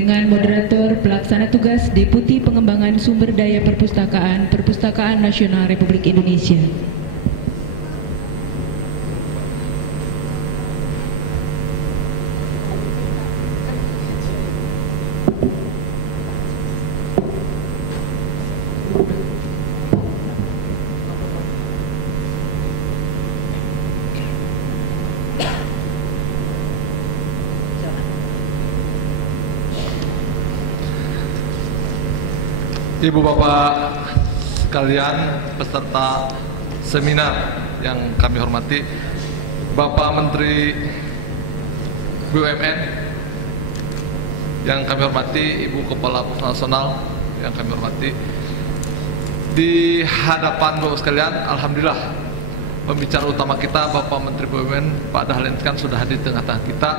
Dengan moderator pelaksana tugas Deputi Pengembangan Sumber Daya Perpustakaan Perpustakaan Nasional Republik Indonesia. Ibu bapak sekalian peserta seminar yang kami hormati, Bapak Menteri BUMN yang kami hormati, Ibu Kepala Pusat Nasional yang kami hormati, di hadapan bapak sekalian, alhamdulillah pembicara utama kita Bapak Menteri BUMN Pak Dahlan Iskan sudah hadir di tengah-tengah kita.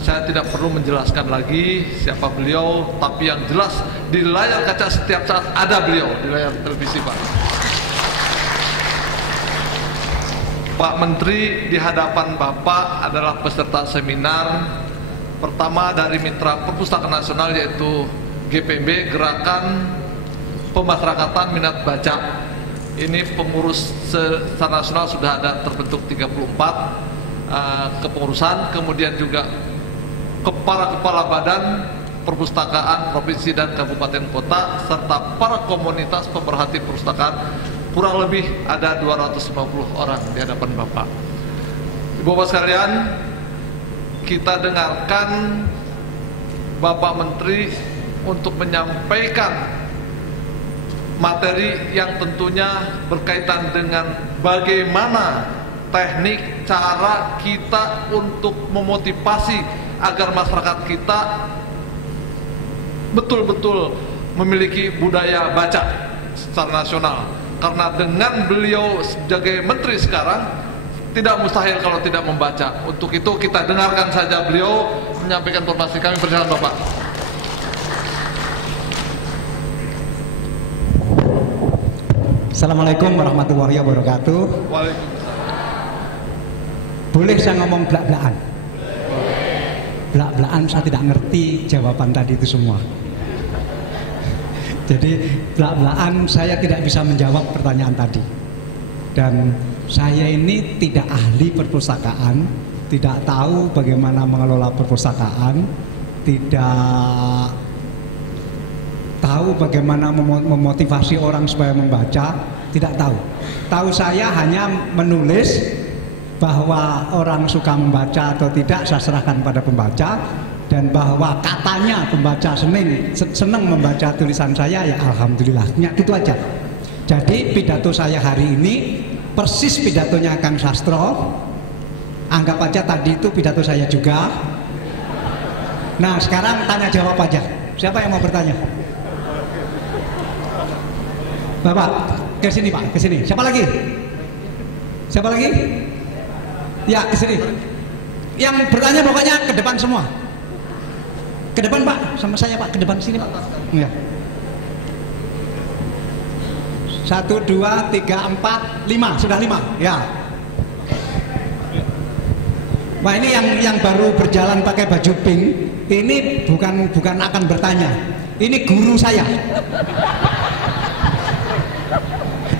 Saya tidak perlu menjelaskan lagi siapa beliau, tapi yang jelas di layar kaca setiap saat ada beliau di layar televisi, Pak. Pak Menteri, di hadapan Bapak adalah peserta seminar pertama dari Mitra Perpustakaan Nasional, yaitu GPB, Gerakan Pemasyarakatan Minat Baca. Ini pengurus secara nasional sudah ada terbentuk 34 kepengurusan, kemudian juga kepala badan perpustakaan provinsi dan kabupaten kota, serta para komunitas pemerhati perpustakaan, kurang lebih ada 250 orang di hadapan Bapak. Ibu bapak sekalian, kita dengarkan Bapak Menteri untuk menyampaikan materi yang tentunya berkaitan dengan bagaimana teknik cara kita untuk memotivasi agar masyarakat kita betul-betul memiliki budaya baca secara nasional. Karena dengan beliau sebagai menteri sekarang tidak mustahil kalau tidak membaca. Untuk itu kita dengarkan saja beliau menyampaikan informasi. Kami persilakan Bapak. Assalamualaikum warahmatullahi wabarakatuh. Boleh saya ngomong belak-belakan? Belak-belakan saya tidak ngerti jawaban tadi itu semua. Jadi belak-belakan saya tidak bisa menjawab pertanyaan tadi. Dan saya ini tidak ahli perpustakaan, tidak tahu bagaimana mengelola perpustakaan, tidak tahu bagaimana memotivasi orang supaya membaca, tidak tahu. Tahu saya hanya menulis, bahwa orang suka membaca atau tidak saya serahkan pada pembaca, dan bahwa katanya pembaca senang membaca tulisan saya, ya alhamdulillah, itu aja. Jadi pidato saya hari ini persis pidatonya Kang Sastro, anggap aja tadi itu pidato saya juga. Nah sekarang tanya jawab aja, siapa yang mau bertanya? Bapak, ke sini Pak, ke sini. Siapa lagi? Siapa lagi? Ya, ke sini. Yang bertanya pokoknya ke depan semua. Ke depan Pak, sama saya Pak, ke depan sini Pak. Ya. 1, 2, 3, 4, 5, sudah 5. Ya. Wah ini yang baru berjalan pakai baju pink, ini bukan akan bertanya. Ini guru saya.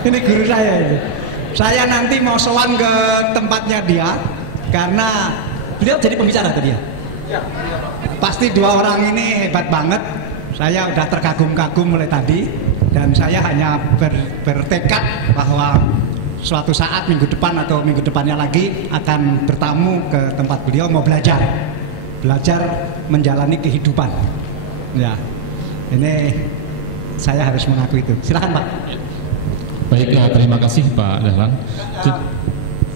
Ini guru saya ini. Saya nanti mau sowan ke tempatnya dia karena beliau jadi pembicara tadi ya. Pasti dua orang ini hebat banget. Saya udah terkagum-kagum mulai tadi dan saya hanya bertekad bahwa suatu saat minggu depan atau minggu depannya lagi akan bertamu ke tempat beliau, mau belajar menjalani kehidupan. Ya, ini saya harus mengaku itu. Silakan Pak. Baik, terima kasih Pak Dahlan.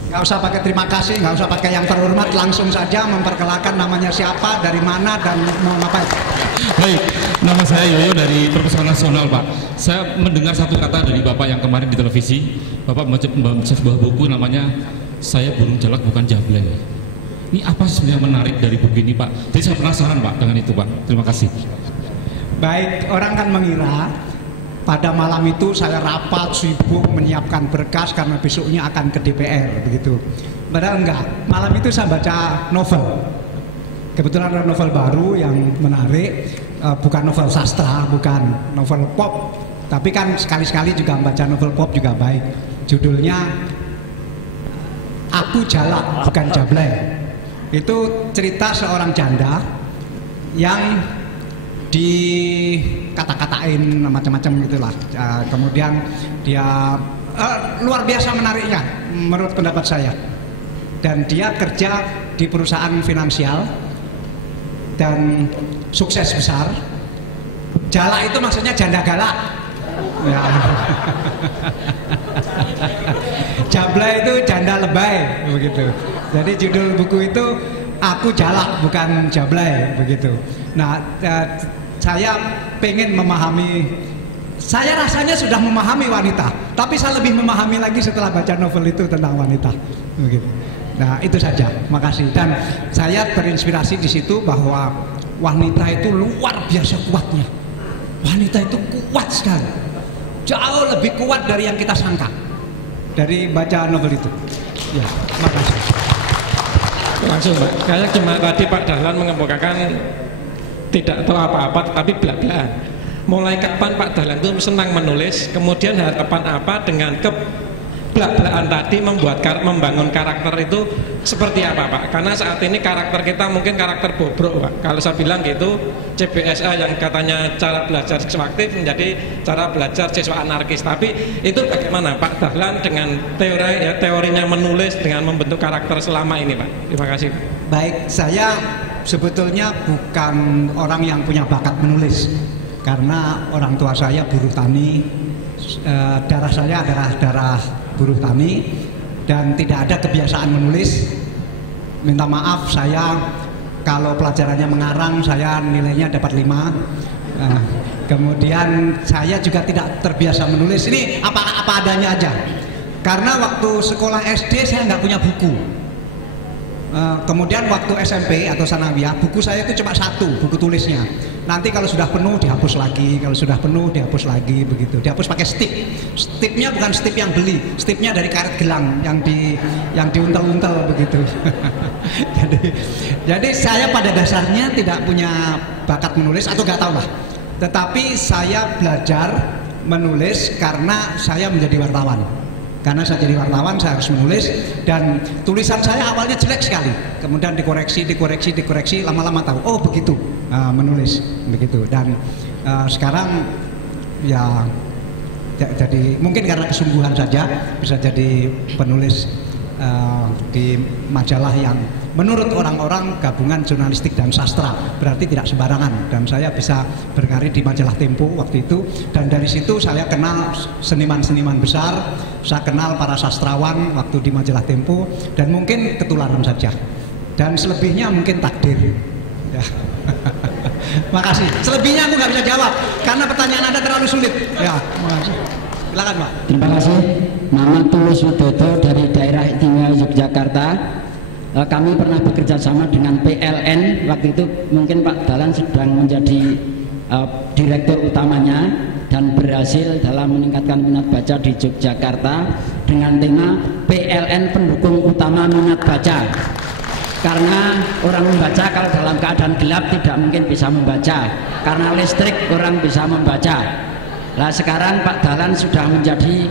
Nggak usah pakai terima kasih, nggak usah pakai yang terhormat, langsung saja memperkenalkan namanya siapa, dari mana, dan mau ngapain. Baik, nama saya Yoyo dari Perpustakaan Nasional Pak. Saya mendengar satu kata dari Bapak yang kemarin di televisi. Bapak membaca sebuah buku namanya Saya Burung Jalak Bukan Jablay. Ini apa sebenarnya menarik dari buku ini Pak? Jadi saya penasaran Pak dengan itu Pak. Terima kasih. Baik, orang kan mengira pada malam itu saya rapat, sibuk menyiapkan berkas karena besoknya akan ke DPR begitu. Padahal enggak, malam itu saya baca novel. Kebetulan ada novel baru yang menarik, bukan novel sastra, bukan novel pop, tapi kan sekali-sekali juga baca novel pop juga baik. Judulnya Aku Jalak Bukan Jablay. Itu cerita seorang janda yang dikata-katain macam-macam gitulah. Kemudian dia luar biasa menariknya menurut pendapat saya. Dan dia kerja di perusahaan finansial dan sukses besar. Jalak itu maksudnya janda galak. Ya. Jablay itu janda lebay begitu. Jadi judul buku itu Aku Jalak Bukan Jablay begitu. Nah, saya pengen memahami. Saya rasanya sudah memahami wanita, tapi saya lebih memahami lagi setelah baca novel itu tentang wanita begitu. Nah, itu saja. Makasih. Dan saya terinspirasi di situ bahwa wanita itu luar biasa kuatnya. Wanita itu kuat sekali. Jauh lebih kuat dari yang kita sangka. Dari baca novel itu. Ya, makasih. Langsung, Pak. Kayak cuma tadi Pak Dahlan mengemukakan tidak tahu apa-apa tapi belak-belakan. Mulai kapan Pak Dahlan itu senang menulis, kemudian harapan apa dengan belak-belakan tadi membangun karakter itu seperti apa, Pak? Karena saat ini karakter kita mungkin karakter bobrok, Pak. Kalau saya bilang gitu, CBSA yang katanya cara belajar siswa aktif menjadi cara belajar siswa anarkis. Tapi itu bagaimana Pak Dahlan dengan teorinya menulis dengan membentuk karakter selama ini, Pak? Terima kasih. Baik, saya sebetulnya bukan orang yang punya bakat menulis. Karena orang tua saya buruh tani, darah saya adalah darah buruh tani, dan tidak ada kebiasaan menulis. Minta maaf, saya kalau pelajarannya mengarang saya nilainya dapat 5. Kemudian saya juga tidak terbiasa menulis. Ini apa adanya aja. Karena waktu sekolah SD saya nggak punya buku. Kemudian waktu SMP atau sanawiyah, buku saya itu cuma 1 buku tulisnya. Nanti kalau sudah penuh dihapus lagi, kalau sudah penuh dihapus lagi begitu. Dihapus pakai stip. Stipnya bukan stip yang beli, stipnya dari karet gelang yang diuntel-untel begitu. jadi saya pada dasarnya tidak punya bakat menulis atau nggak tahu lah. Tetapi saya belajar menulis karena saya menjadi wartawan. Karena saya jadi wartawan, saya harus menulis, dan tulisan saya awalnya jelek sekali. Kemudian dikoreksi, lama-lama tahu, oh begitu menulis, begitu. Dan sekarang ya jadi mungkin karena kesungguhan saja bisa jadi penulis di majalah yang menurut orang-orang gabungan jurnalistik dan sastra, berarti tidak sembarangan. Dan saya bisa berkarir di majalah Tempo waktu itu, dan dari situ saya kenal seniman-seniman besar, saya kenal para sastrawan waktu di majalah Tempo, dan mungkin ketularan saja, dan selebihnya mungkin takdir ya. Makasih. Selebihnya aku nggak bisa jawab karena pertanyaan Anda terlalu sulit ya. Makasih. Silakan, Pak. Terima kasih. Nama Tulus Widodo dari daerah Istimewa Yogyakarta. Kami pernah bekerja sama dengan PLN. Waktu itu mungkin Pak Dahlan sedang menjadi direktur utamanya dan berhasil dalam meningkatkan minat baca di Yogyakarta dengan tema PLN pendukung utama minat baca. Karena orang membaca kalau dalam keadaan gelap tidak mungkin bisa membaca. Karena listrik orang bisa membaca. Nah, sekarang Pak Dahlan sudah menjadi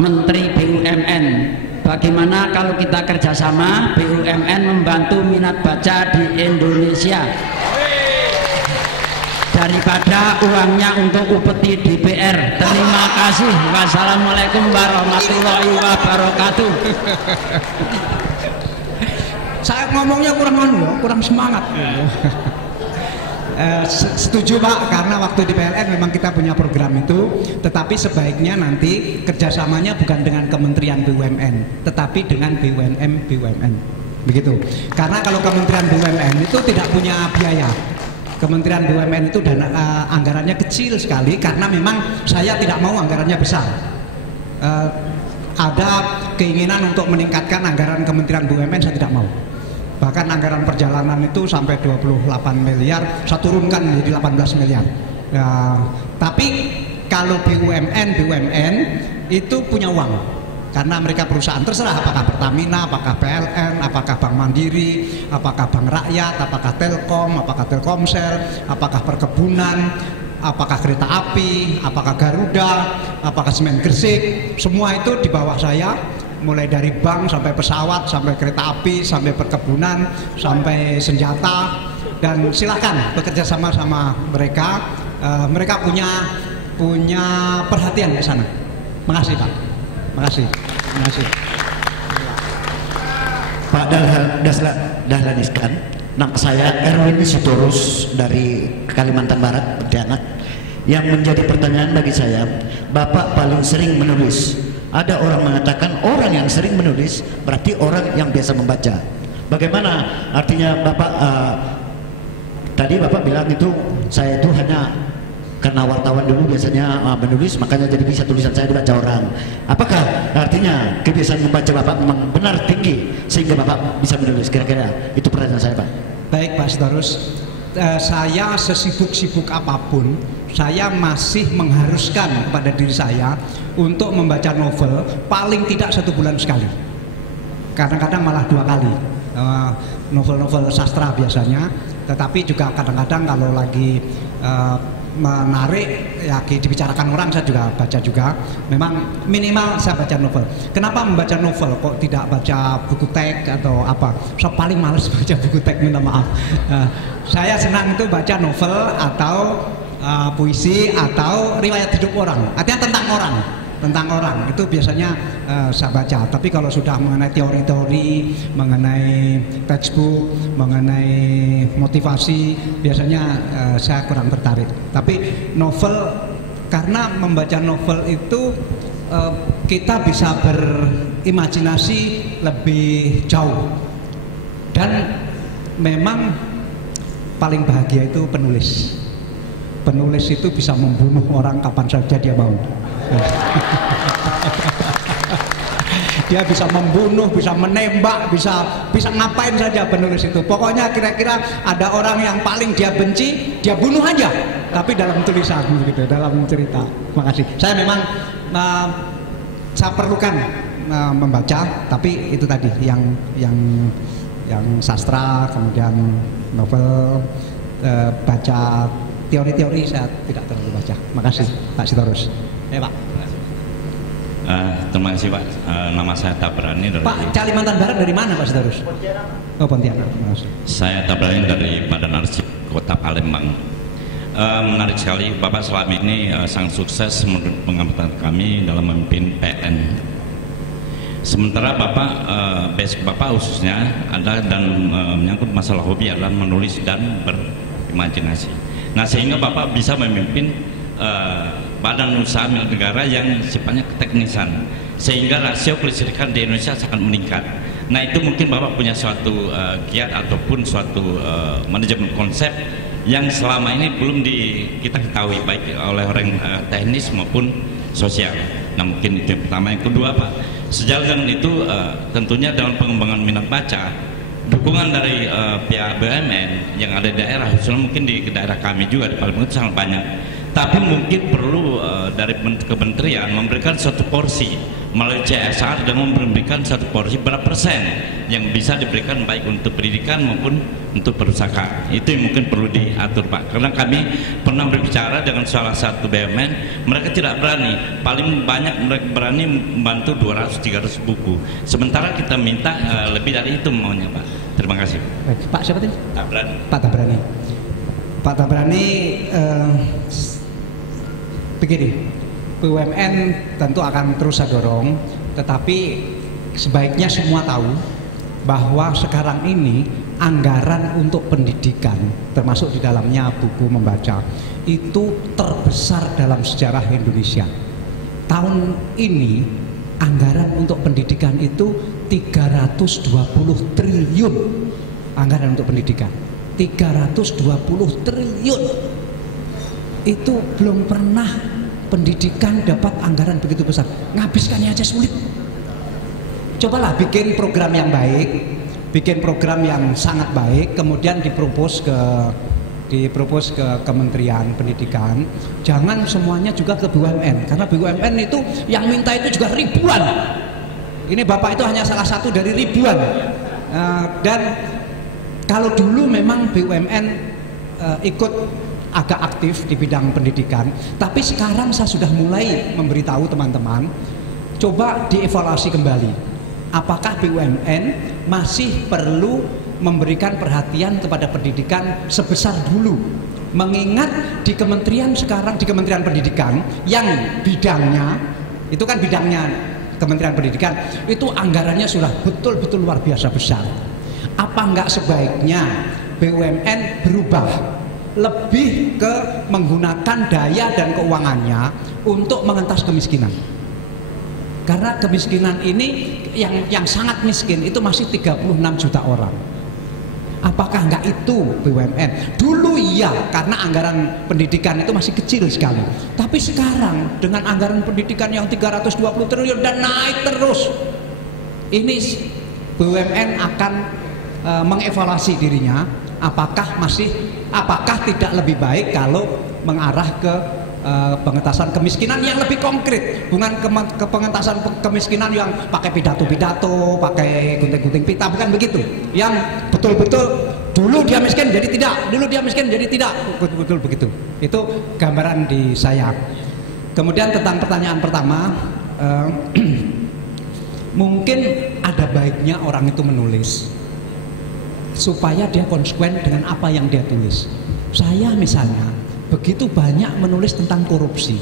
Menteri BUMN. Bagaimana kalau kita kerjasama BUMN membantu minat baca di Indonesia, daripada uangnya untuk upeti DPR. Terima kasih. Wassalamualaikum warahmatullahi wabarakatuh. Saya ngomongnya kurang semangat. Setuju, Pak, karena waktu di PLN memang kita punya program itu, tetapi sebaiknya nanti kerjasamanya bukan dengan Kementerian BUMN, tetapi dengan BUMN, begitu. Karena kalau Kementerian BUMN itu tidak punya biaya. Kementerian BUMN itu dana anggarannya kecil sekali, karena memang saya tidak mau anggarannya besar. Ada keinginan untuk meningkatkan anggaran Kementerian BUMN, saya tidak mau. Bahkan anggaran perjalanan itu sampai 28 miliar, saya turunkan menjadi 18 miliar. Tapi kalau BUMN itu punya uang. karena mereka perusahaan terserah apakah Pertamina, apakah PLN, apakah Bank Mandiri, apakah Bank Rakyat, apakah Telkom, apakah Telkomsel, apakah perkebunan, apakah kereta api, apakah Garuda, apakah Semen Gresik, semua itu di bawah saya, mulai dari bank sampai pesawat, sampai kereta api, sampai perkebunan, sampai senjata, dan silakan bekerja sama mereka. Mereka punya perhatian di sana. Makasih Pak. Makasih. Pak Dahlan Iskan, nama saya Erwin Sitorus dari Kalimantan Barat, Pontianak. Yang menjadi pertanyaan bagi saya, Bapak paling sering menulis. Ada orang mengatakan orang yang sering menulis berarti orang yang biasa membaca. Bagaimana artinya Bapak? Tadi Bapak bilang itu saya itu hanya karena wartawan dulu biasanya menulis, makanya jadi bisa tulisan saya dibaca orang. Apakah artinya kebiasaan membaca Bapak memang benar tinggi sehingga Bapak bisa menulis? Kira-kira itu pertanyaan saya Pak. Baik Pak Sitorus, saya sesibuk-sibuk apapun, saya masih mengharuskan kepada diri saya untuk membaca novel paling tidak 1 bulan sekali. Kadang-kadang malah 2 kali. Novel-novel sastra biasanya, tetapi juga kadang-kadang kalau lagi menarik ya dibicarakan orang saya juga baca juga. Memang minimal saya baca novel. Kenapa membaca novel kok tidak baca buku teks atau apa? Saya paling males baca buku teks, minta maaf. Saya senang itu baca novel atau puisi atau riwayat hidup orang. Artinya tentang orang itu biasanya saya baca. Tapi kalau sudah mengenai teori-teori, mengenai textbook, mengenai motivasi, biasanya saya kurang tertarik. Tapi novel, karena membaca novel itu kita bisa berimajinasi lebih jauh, dan memang paling bahagia itu penulis. Penulis itu bisa membunuh orang kapan saja dia mau. Dia bisa membunuh, bisa menembak, bisa ngapain saja penulis itu. Pokoknya kira-kira ada orang yang paling dia benci, dia bunuh aja. Tapi dalam tulisan gitu, dalam cerita. Makasih. Saya memang saya perlukan membaca, tapi itu tadi yang sastra, kemudian novel, baca teori-teori saya tidak terlalu baca. Makasih Pak Sitorus. Pak. Terima kasih Pak. Nama saya Tabrani dari Pak, Kalimantan Barat dari mana Pak Sitorus? Oh, Pontianak. Saya Tabrani dari Badan Arsip Kota Palembang. Menarik sekali Bapak selama ini sangat sukses menurut pengamatan kami dalam memimpin PN. Sementara Bapak, basic Bapak khususnya adalah dan menyangkut masalah hobi adalah menulis dan berimajinasi. Nah, sehingga Bapak bisa memimpin badan usaha milik negara yang sifatnya keteknisan, sehingga rasio kelistrikan di Indonesia sangat meningkat. Nah, itu mungkin Bapak punya suatu kiat ataupun suatu manajemen konsep yang selama ini belum kita ketahui baik oleh orang teknis maupun sosial. Nah, mungkin itu yang pertama. Yang kedua Pak, sejalan dengan itu tentunya dalam pengembangan minat baca, dukungan dari pihak BUMN yang ada di daerah, khususnya mungkin di daerah kami juga di Palembang itu sangat banyak. Tapi mungkin perlu dari kementerian memberikan satu porsi melalui CSR dan memberikan satu porsi berapa persen yang bisa diberikan baik untuk pendidikan maupun untuk perusahaan. Itu yang mungkin perlu diatur Pak. Karena kami pernah berbicara dengan salah satu BUMN, mereka tidak berani. Paling banyak mereka berani membantu 200-300 buku. Sementara kita minta lebih dari itu maunya Pak. Terima kasih. Pak siapa tadi? Tabrani. Pak Tabrani. Pak Tabrani begini, BUMN tentu akan terus saya dorong, tetapi sebaiknya semua tahu bahwa sekarang ini anggaran untuk pendidikan, termasuk di dalamnya buku membaca, itu terbesar dalam sejarah Indonesia. Tahun ini anggaran untuk pendidikan itu 320 triliun anggaran untuk pendidikan. 320 triliun. Itu belum pernah pendidikan dapat anggaran begitu besar. Ngabiskannya aja sulit. Cobalah bikin program yang baik, bikin program yang sangat baik, kemudian dipropos ke Kementerian Pendidikan. Jangan semuanya juga ke BUMN, karena BUMN itu yang minta itu juga ribuan. Ini Bapak itu hanya salah satu dari ribuan. Dan kalau dulu memang BUMN ikut agak aktif di bidang pendidikan, tapi sekarang saya sudah mulai memberitahu teman-teman, coba dievaluasi kembali. Apakah BUMN masih perlu memberikan perhatian kepada pendidikan sebesar dulu? Mengingat di kementerian sekarang, di Kementerian Pendidikan yang bidangnya itu kan bidangnya Kementerian Pendidikan, itu anggarannya sudah betul-betul luar biasa besar. Apa enggak sebaiknya BUMN berubah lebih ke menggunakan daya dan keuangannya untuk mengentas kemiskinan? Karena kemiskinan ini yang sangat miskin itu masih 36 juta orang. Apakah enggak itu BUMN? Dulu iya, karena anggaran pendidikan itu masih kecil sekali. Tapi sekarang dengan anggaran pendidikan yang 320 triliun dan naik terus, ini BUMN akan mengevaluasi dirinya. Apakah tidak lebih baik kalau mengarah ke pengentasan kemiskinan yang lebih konkret, bukan ke pengentasan kemiskinan yang pakai pidato-pidato, pakai gunting-gunting pita, bukan begitu. Yang betul-betul dulu dia miskin jadi tidak, dulu dia miskin jadi tidak, betul-betul begitu. Itu gambaran di saya. Kemudian tentang pertanyaan pertama, mungkin ada baiknya orang itu menulis supaya dia konsekuen dengan apa yang dia tulis. Saya misalnya begitu banyak menulis tentang korupsi,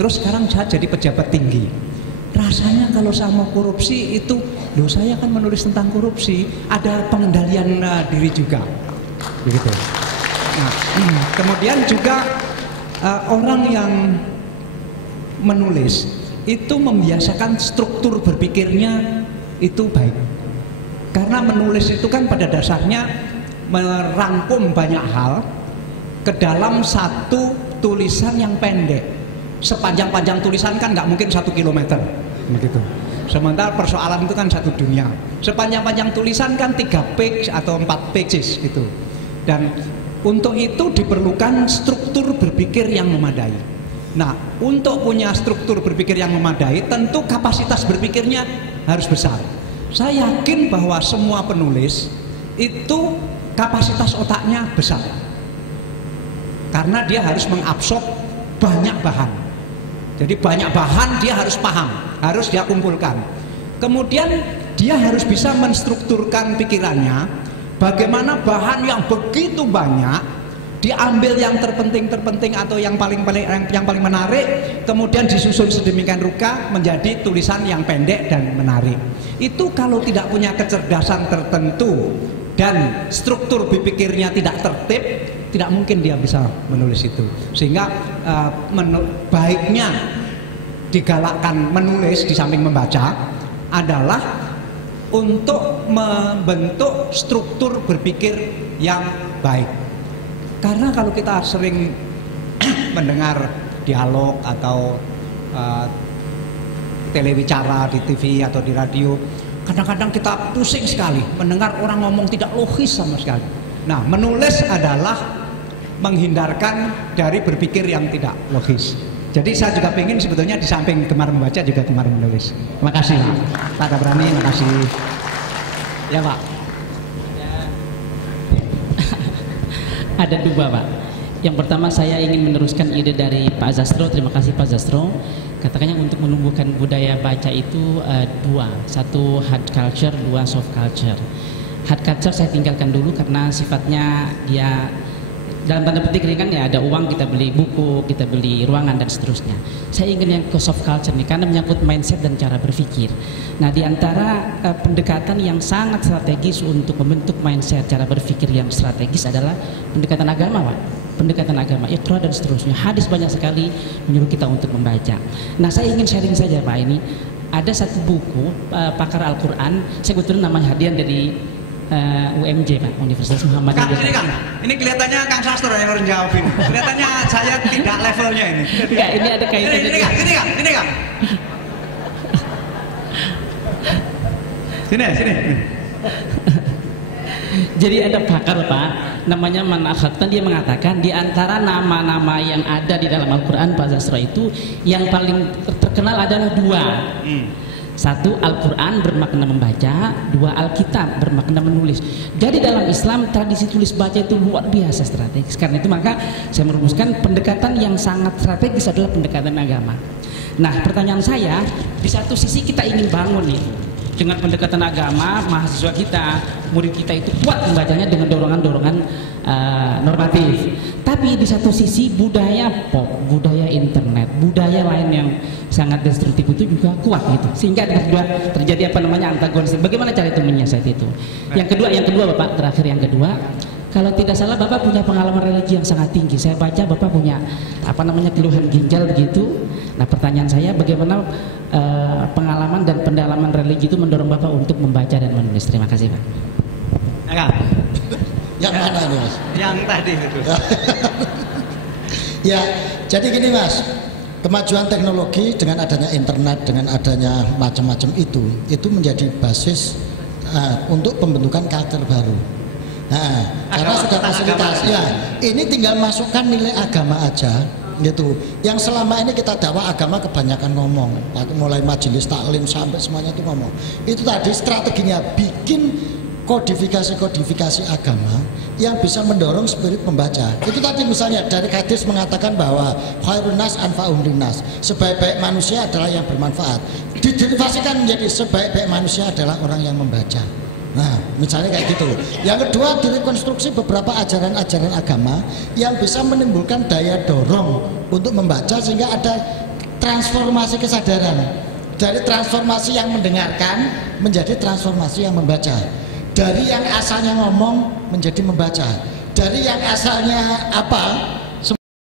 terus sekarang saya jadi pejabat tinggi. Rasanya kalau saya mau korupsi itu, loh saya kan menulis tentang korupsi, ada pengendalian diri juga, begitu. Nah, kemudian juga orang yang menulis itu membiasakan struktur berpikirnya itu baik, karena menulis itu kan pada dasarnya merangkum banyak hal ke dalam satu tulisan yang pendek. Sepanjang-panjang tulisan kan nggak mungkin 1 kilometer begitu. Sementara persoalan itu kan satu dunia. Sepanjang-panjang tulisan kan 3 page atau 4 pages gitu. Dan untuk itu diperlukan struktur berpikir yang memadai. Nah, untuk punya struktur berpikir yang memadai, tentu kapasitas berpikirnya harus besar. Saya yakin bahwa semua penulis itu kapasitas otaknya besar, karena dia harus mengabsorb banyak bahan. Jadi banyak bahan dia harus paham, harus dia kumpulkan. Kemudian dia harus bisa menstrukturkan pikirannya, bagaimana bahan yang begitu banyak diambil yang terpenting atau yang paling menarik, kemudian disusun sedemikian rupa menjadi tulisan yang pendek dan menarik. Itu kalau tidak punya kecerdasan tertentu dan struktur berpikirnya tidak tertib, tidak mungkin dia bisa menulis itu. Sehingga baiknya digalakkan menulis di samping membaca adalah untuk membentuk struktur berpikir yang baik. Karena kalau kita sering mendengar dialog atau telewicara di TV atau di radio, kadang-kadang kita pusing sekali mendengar orang ngomong tidak logis sama sekali. Nah, menulis adalah menghindarkan dari berpikir yang tidak logis. Jadi saya juga pengen sebetulnya di samping gemar membaca juga gemar menulis. Terima kasih Pak Dabrani, terima kasih. Ya Pak. Ada dua Pak. Yang pertama saya ingin meneruskan ide dari Pak Zastro. Terima kasih Pak Zastro. Katanya untuk menumbuhkan budaya baca itu dua, satu hard culture, dua soft culture. Hard culture saya tinggalkan dulu karena sifatnya dia dalam tanda petik ringan, ya ada uang kita beli buku, kita beli ruangan dan seterusnya. Saya ingin yang ke soft culture nih karena menyangkut mindset dan cara berpikir. Nah, di antara pendekatan yang sangat strategis untuk membentuk mindset cara berpikir yang strategis adalah pendekatan agama, Pak. Pendekatan agama, Iqra dan seterusnya. Hadis banyak sekali menyuruh kita untuk membaca. Nah, saya ingin sharing saja Pak, ini ada satu buku pakar Al-Quran, saya kebetulan namanya hadiah dari UMJ Pak, Universitas Muhammadiyah. Kang, ini Kang, ini kelihatannya Kang Sastro yang harus jawab ini. Kelihatannya saya tidak levelnya ini. Enggak, ini ada kaitannya. Ini Kang. Sini. Jadi ada pakar Pak, namanya Man Akhatan, dia mengatakan di antara nama-nama yang ada di dalam Al-Quran Pak Zasra itu yang paling terkenal adalah dua. Satu, Al-Quran bermakna membaca. Dua, Alkitab bermakna menulis. Jadi dalam Islam tradisi tulis baca itu luar biasa strategis. Karena itu maka saya merumuskan pendekatan yang sangat strategis adalah pendekatan agama. Nah, pertanyaan saya, di satu sisi kita ingin bangun nih dengan pendekatan agama, mahasiswa kita, murid kita itu kuat membacanya dengan dorongan-dorongan normatif. Tapi di satu sisi budaya pop, budaya internet, budaya lain yang sangat destruktif itu juga kuat gitu. Sehingga terjadi apa namanya antagonis. Bagaimana cara itu menyiasati itu? Yang kedua Bapak, terakhir yang kedua, kalau tidak salah Bapak punya pengalaman religi yang sangat tinggi. Saya baca Bapak punya apa namanya keluhan ginjal begitu. Nah, pertanyaan saya bagaimana pengalaman dan pendalaman religi itu mendorong Bapak untuk membaca dan menulis. Terima kasih Pak. Yang mana ini Mas? Yang tadi itu. Ya, jadi gini Mas, kemajuan teknologi dengan adanya internet, dengan adanya macam-macam itu menjadi basis untuk pembentukan karakter baru. Nah, karena sudah fasilitas, ya, ini tinggal masukkan nilai agama aja, gitu. Yang selama ini kita dakwah agama kebanyakan ngomong, mulai majelis taklim sampai semuanya itu ngomong. Itu tadi strateginya bikin kodifikasi agama yang bisa mendorong spirit membaca. Itu tadi misalnya dari hadis mengatakan bahwa khairun nas anfa'uhum linnas, sebaik-baik manusia adalah yang bermanfaat. Diderivasikan menjadi sebaik-baik manusia adalah orang yang membaca. Nah, misalnya kayak gitu. Yang kedua, direkonstruksi beberapa ajaran-ajaran agama yang bisa menimbulkan daya dorong untuk membaca sehingga ada transformasi kesadaran. Dari transformasi yang mendengarkan menjadi transformasi yang membaca. Dari yang asalnya ngomong menjadi membaca. Dari yang asalnya apa?